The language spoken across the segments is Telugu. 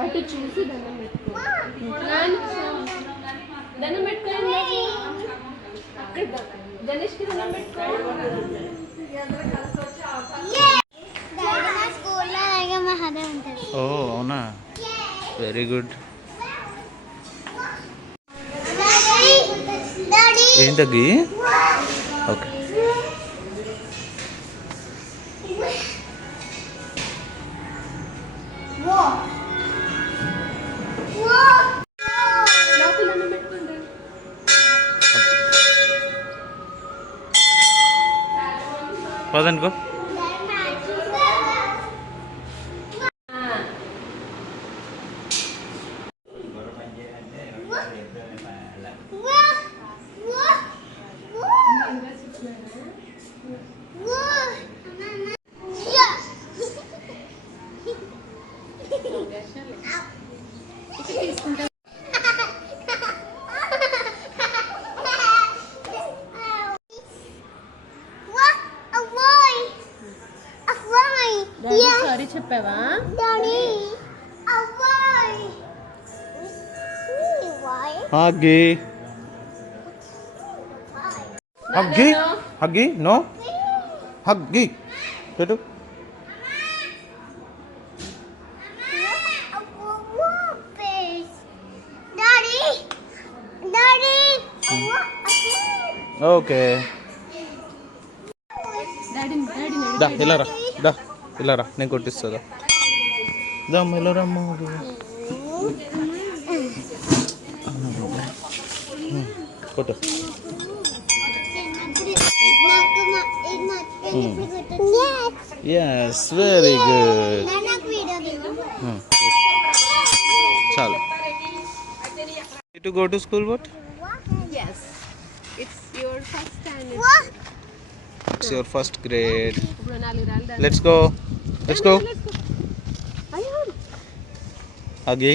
అటు చూసి దండం పెట్టుకో. దండం పెట్టుకోండి. అక్కడ గణేష్కి దండం పెట్టుకో. ఓ అవునా, వెరీ గుడ్. ఏంటది? ఓకే. పదనుకో. సారీ చెప్పావా? హగ్గి హగ్గి హగ్గి నో హగ్గి పెట్టు. ఓకే. దా ఇలా రా, దా ఇలా రా, నేను కొట్టిస్తుందా. దమ్మ ఇలా రమ్మ కొట్టు. Yes, very good. చాలు. To go to school but Yes. It's your first time. it's your first grade. ఇప్పుడు 4 రాళ్ళు. Let's go. Let's go. అయ్యో. Huggy.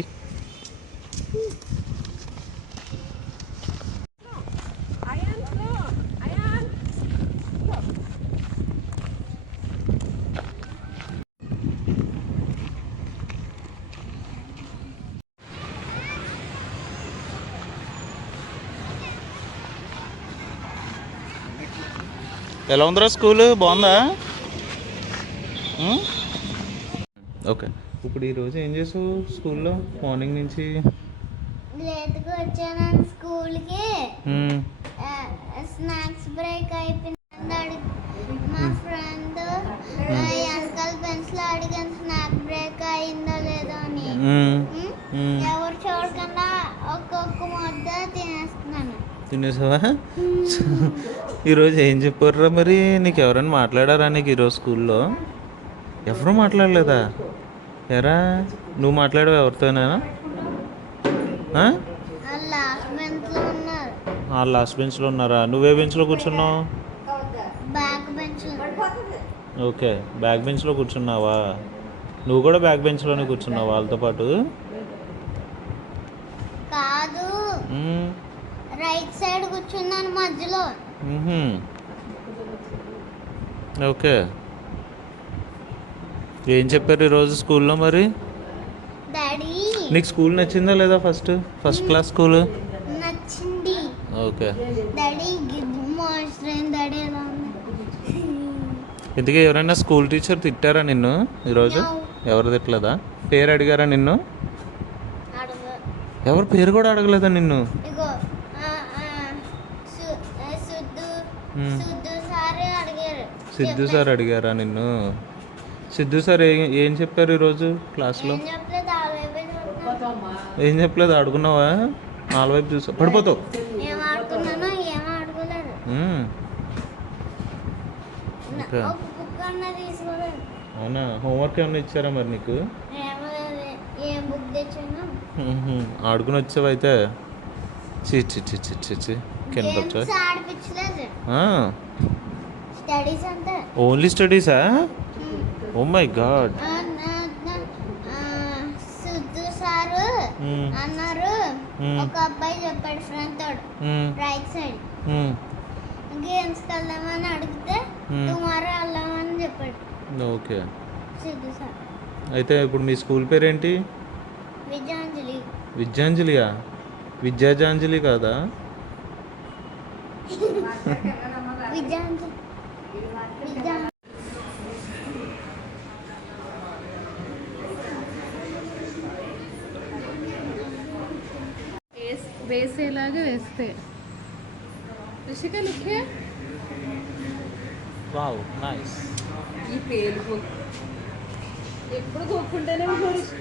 ఎలా ఉందిరా స్కూలు? బాగుందా? ఓకే. ఇప్పుడు ఈరోజు ఏం చేసావు స్కూల్లో మార్నింగ్ నుంచి? లేట్గా వచ్చాను స్కూల్కి. స్నాక్స్ బ్రేక్ అయిపోయింది. మా ఫ్రెండ్ అంకల్ పెన్సిల్ అడిగాను స్నాక్ బ్రేక్ అయిందో లేదో అని. ఎవరు చూడకుండా ఒక్కొక్క ముద్ద తినేస్తున్నాను. తినేసావా? ఈరోజు ఏం చెప్పారురా మరి? నీకు ఎవరైనా మాట్లాడారా నీకు ఈరోజు స్కూల్లో? ఎవరు మాట్లాడలేదా? ఎరా నువ్వు మాట్లాడావు ఎవరితోనా? లాస్ట్ బెంచ్లో ఉన్నారా? నువ్వే బెంచ్లో కూర్చున్నావు? ఓకే, బ్యాక్ బెంచ్లో కూర్చున్నావా? నువ్వు కూడా బ్యాక్ బెంచ్లోనే కూర్చున్నావా వాళ్ళతో పాటు? కాదు, రైట్ సైడ్ కూర్చున్నాను మధ్యలో. ఓకే. ఏం చెప్పారు ఈరోజు స్కూల్లో మరి? డాడీ నీకు స్కూల్ నచ్చిందా లేదా? ఫస్ట్ క్లాస్ స్కూల్ నచ్చింది. ఓకే. డాడీ డాడీ ఎలా ఉంది? ఇంతకీ ఎవరైనా స్కూల్ టీచర్ తిట్టారా నిన్ను ఈరోజు? ఎవరు తిట్టలేదా? పేరు అడిగారా నిన్ను? ఎవరు పేరు కూడా అడగలేదా నిన్ను? సిద్ధు సార్ అడిగారా నిన్ను? సిద్ధు సార్ ఏం చెప్పారు ఈరోజు క్లాస్లో? ఏం చెప్పలేదు. అడుగున్నావా? నాలుగు వైపు చూసా పడిపోతావు. అవునా? హోంవర్క్ ఏమన్నా ఇచ్చారా మరి నీకు? ఆడుకుని వచ్చావు అయితే. కింద ఓన్లీ స్టడీసా? Oh my god. Siddhu sir అన్నారు, ఒక అబ్బాయి చెప్పాడు ఫ్రంట్ తోడు రైట్ సైడ్ గేమ్స్కి వెళ్దామని అడిగితే టుమారో వెళ్దామని చెప్పాడు. ఓకే. సిద్ధు సార్. అయితే ఇప్పుడు మీ స్కూల్ పేరేంటి? విజయాంజలి. విద్యాంజలియా? విద్యాజాంజలి కాదా? విజయాంజలి. విద్యా వేసేలాగా వేస్తే రిషిక లుక్కే వావ్ నైస్. ఈ పేరు ఎప్పుడు కోక్కుంటేనే నైస్.